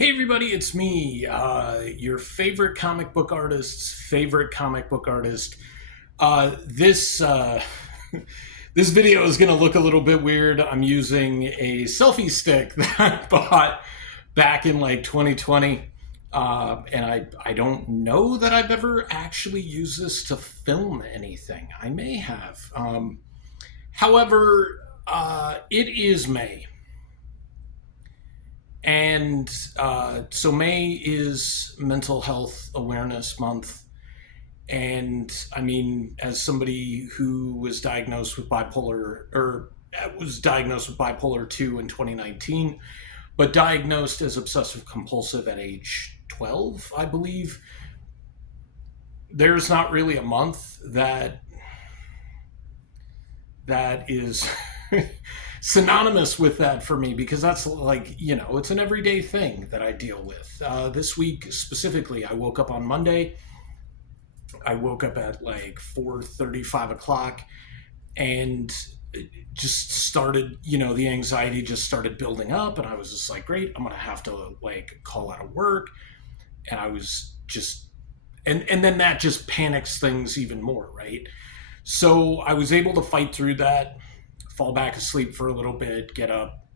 Hey everybody, it's me, your favorite comic book artist's favorite comic book artist. This this video is going to look a little bit weird. I'm using a selfie stick that I bought back in like 2020, and I don't know that I've ever actually used this to film anything. I may have. However, it is May. And so May is Mental Health Awareness Month. And I mean, as somebody who was diagnosed with bipolar, or was diagnosed with bipolar 2 in 2019, but diagnosed as obsessive compulsive at age 12, I believe, there's not really a month that is synonymous with that for me, because that's like, it's an everyday thing that I deal with. This week specifically, I woke up on Monday. I woke up at like 4:30, 5 o'clock, and it just started, the anxiety just started building up, and I was just like, great, I'm gonna have to like call out of work. And I was just, and then that just panics things even more, right? So I was able to fight through that, fall back asleep for a little bit, get up,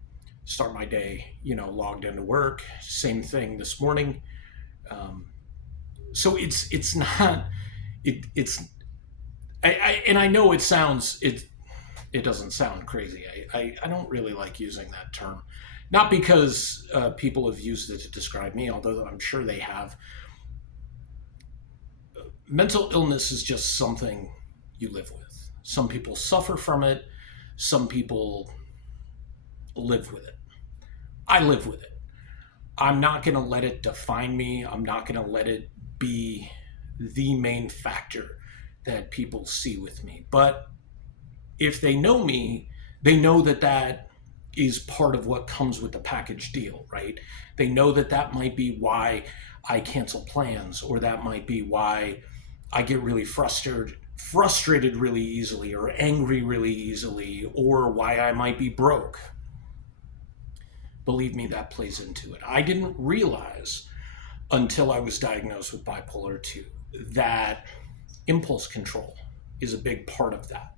start my day, logged into work. Same thing this morning. So it's not it's and I know it doesn't sound crazy. I don't really like using that term, not because people have used it to describe me, although I'm sure they have. Mental illness is just something you live with. Some people suffer from it. Some people live with it. I live with it. I'm not going to let it define me. I'm not going to let it be the main factor that people see with me. But if they know me, they know that that is part of what comes with the package deal, right? They know that that might be why I cancel plans, or that might be why I get really frustrated really easily, or angry really easily, or why I might be broke. Believe me, that plays into it. I didn't realize until I was diagnosed with bipolar 2 that impulse control is a big part of that.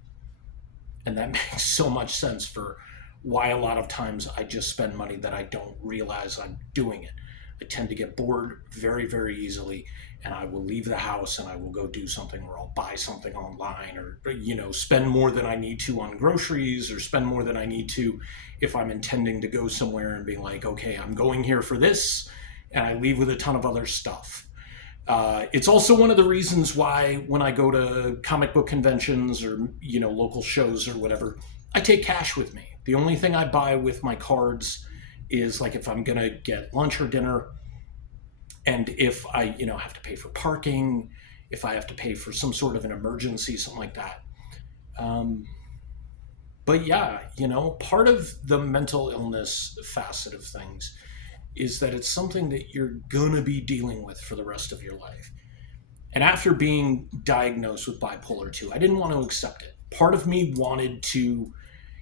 And that makes so much sense for why a lot of times I just spend money that I don't realize I'm doing it. I tend to get bored very, very easily, and I will leave the house and I will go do something, or I'll buy something online, or spend more than I need to on groceries, or spend more than I need to if I'm intending to go somewhere and being like, okay, I'm going here for this, and I leave with a ton of other stuff. It's also one of the reasons why when I go to comic book conventions, or local shows or whatever, I take cash with me. The only thing I buy with my cards is like if I'm gonna get lunch or dinner, and if I have to pay for parking, if I have to pay for some sort of an emergency, something like that. But yeah, part of the mental illness facet of things is that it's something that you're gonna be dealing with for the rest of your life. And after being diagnosed with bipolar 2, I didn't want to accept it. Part of me wanted to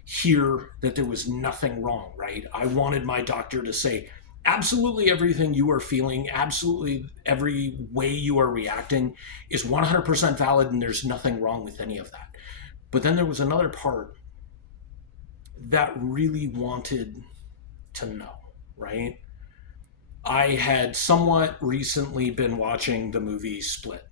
hear that there was nothing wrong, right? I wanted my doctor to say, absolutely everything you are feeling, absolutely every way you are reacting is 100% valid, and there's nothing wrong with any of that. But then there was another part that really wanted to know, right? I had somewhat recently been watching the movie Split.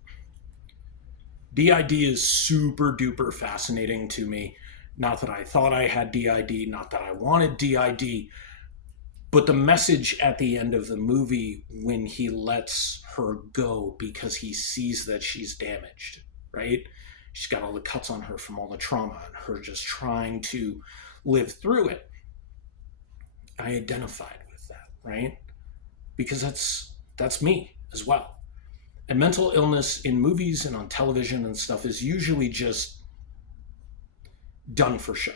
DID is super duper fascinating to me. Not that I thought I had DID, not that I wanted DID, but the message at the end of the movie when he lets her go because he sees that she's damaged, right? She's got all the cuts on her from all the trauma, and her just trying to live through it. I identified with that, right? Because that's me as well. And mental illness in movies and on television and stuff is usually just done for show.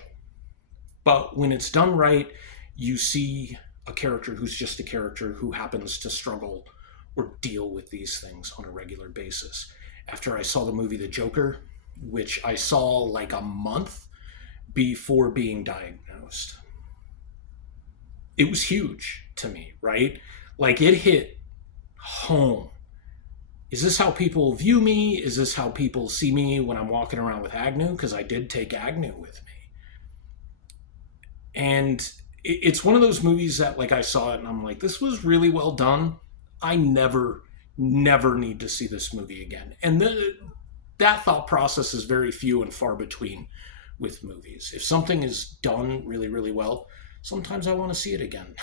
But when it's done right, you see a character who's just a character who happens to struggle or deal with these things on a regular basis. After I saw the movie The Joker, which I saw like a month before being diagnosed, it was huge to me, right? Like, it hit home. Is this how people view me? Is this how people see me when I'm walking around with Agnew? Because I did take Agnew with me. And it's one of those movies that, like, I saw it and I'm like, this was really well done. I never need to see this movie again. And that thought process is very few and far between with movies. If something is done really, really well, sometimes I want to see it again.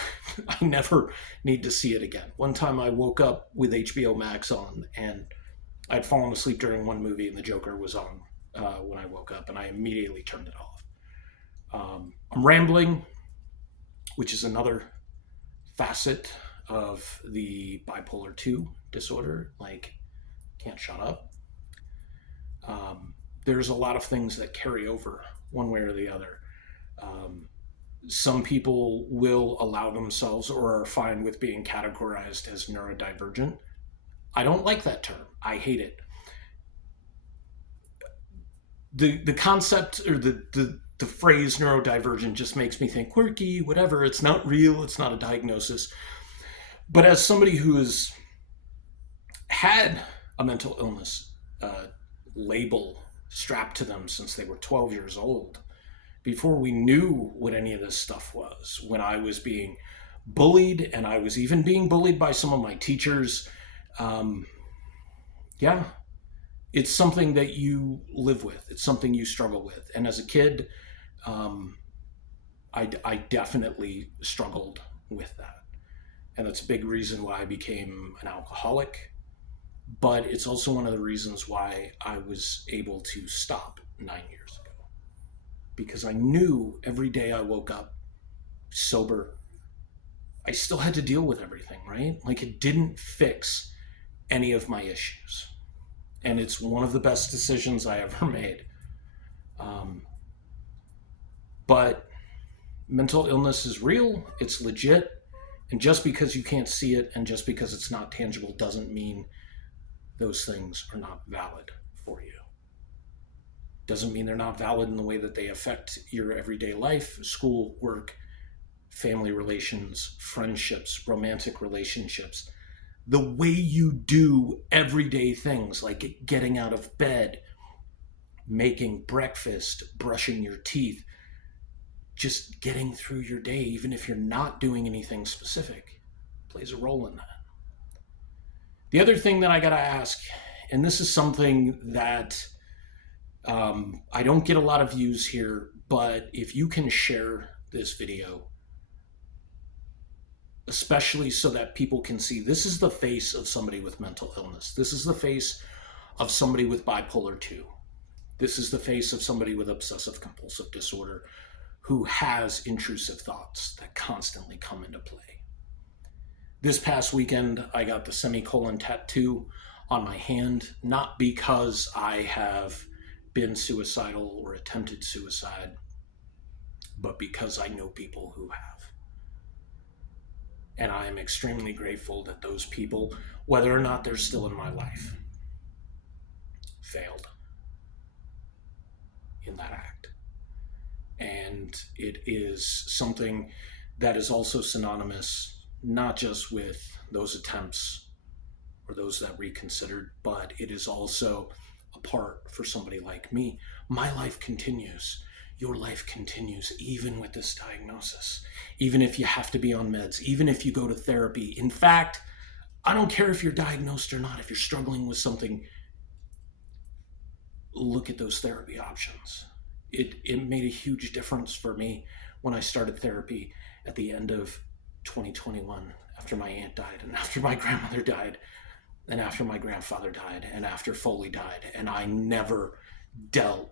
I never need to see it again. One time I woke up with HBO Max on, and I'd fallen asleep during one movie and the Joker was on when I woke up, and I immediately turned it off. I'm rambling, which is another facet of the bipolar 2 disorder. Like, can't shut up. There's a lot of things that carry over one way or the other. Some people will allow themselves or are fine with being categorized as neurodivergent. I don't like that term. I hate it. The concept or the phrase neurodivergent just makes me think quirky, whatever. It's not real. It's not a diagnosis. But as somebody who has had a mental illness label strapped to them since they were 12 years old, before we knew what any of this stuff was, when I was being bullied, and I was even being bullied by some of my teachers, yeah, it's something that you live with. It's something you struggle with. And as a kid, I definitely struggled with that. And that's a big reason why I became an alcoholic. But it's also one of the reasons why I was able to stop 9 years ago. Because I knew every day I woke up sober, I still had to deal with everything, right? Like, it didn't fix any of my issues. And it's one of the best decisions I ever made. But mental illness is real, it's legit, and just because you can't see it and just because it's not tangible doesn't mean those things are not valid for you. Doesn't mean they're not valid in the way that they affect your everyday life, school, work, family relations, friendships, romantic relationships. The way you do everyday things like getting out of bed, making breakfast, brushing your teeth, just getting through your day, even if you're not doing anything specific, plays a role in that. The other thing that I got to ask, and this is something that I don't get a lot of views here, but if you can share this video, especially so that people can see this is the face of somebody with mental illness. This is the face of somebody with bipolar 2. This is the face of somebody with obsessive compulsive disorder who has intrusive thoughts that constantly come into play. This past weekend, I got the semicolon tattoo on my hand, not because I have been suicidal or attempted suicide, but because I know people who have. And I am extremely grateful that those people, whether or not they're still in my life, failed in that act. And it is something that is also synonymous, not just with those attempts or those that reconsidered, but it is also a part for somebody like me. My life continues. Your life continues, even with this diagnosis, even if you have to be on meds, even if you go to therapy. In fact, I don't care if you're diagnosed or not. If you're struggling with something, look at those therapy options. It made a huge difference for me when I started therapy at the end of 2021, after my aunt died, and after my grandmother died, and after my grandfather died, and after Foley died. And I never dealt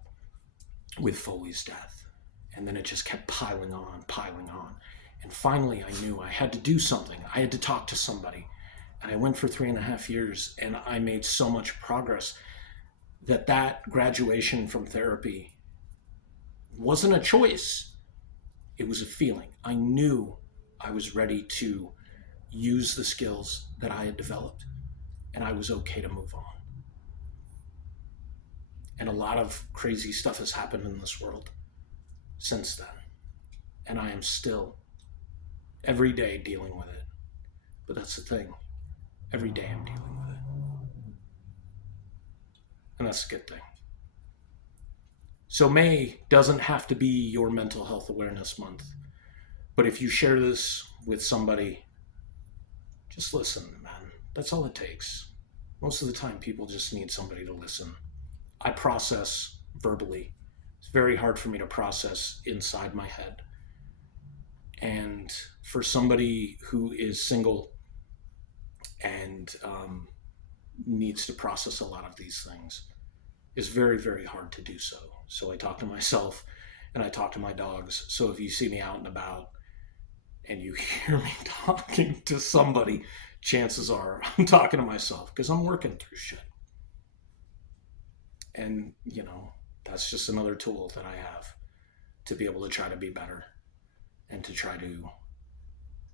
with Foley's death. And then it just kept piling on, piling on. And finally, I knew I had to do something. I had to talk to somebody. And I went for 3.5 years, and I made so much progress that graduation from therapy wasn't a choice. It was a feeling. I knew I was ready to use the skills that I had developed, and I was okay to move on. And a lot of crazy stuff has happened in this world since then. And I am still every day dealing with it. But that's the thing. Every day I'm dealing with it. And that's a good thing. So May doesn't have to be your mental health awareness month. But if you share this with somebody, just listen, man. That's all it takes. Most of the time, people just need somebody to listen. I process verbally. It's very hard for me to process inside my head. And for somebody who is single and needs to process a lot of these things, it's very, very hard to do so. So I talk to myself and I talk to my dogs. So if you see me out and about and you hear me talking to somebody, chances are I'm talking to myself because I'm working through shit. And, that's just another tool that I have to be able to try to be better and to try to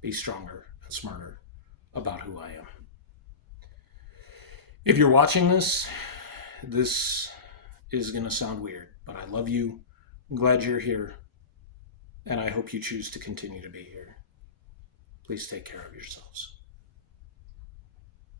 be stronger and smarter about who I am. If you're watching this is going to sound weird, but I love you. I'm glad you're here. And I hope you choose to continue to be here. Please take care of yourselves.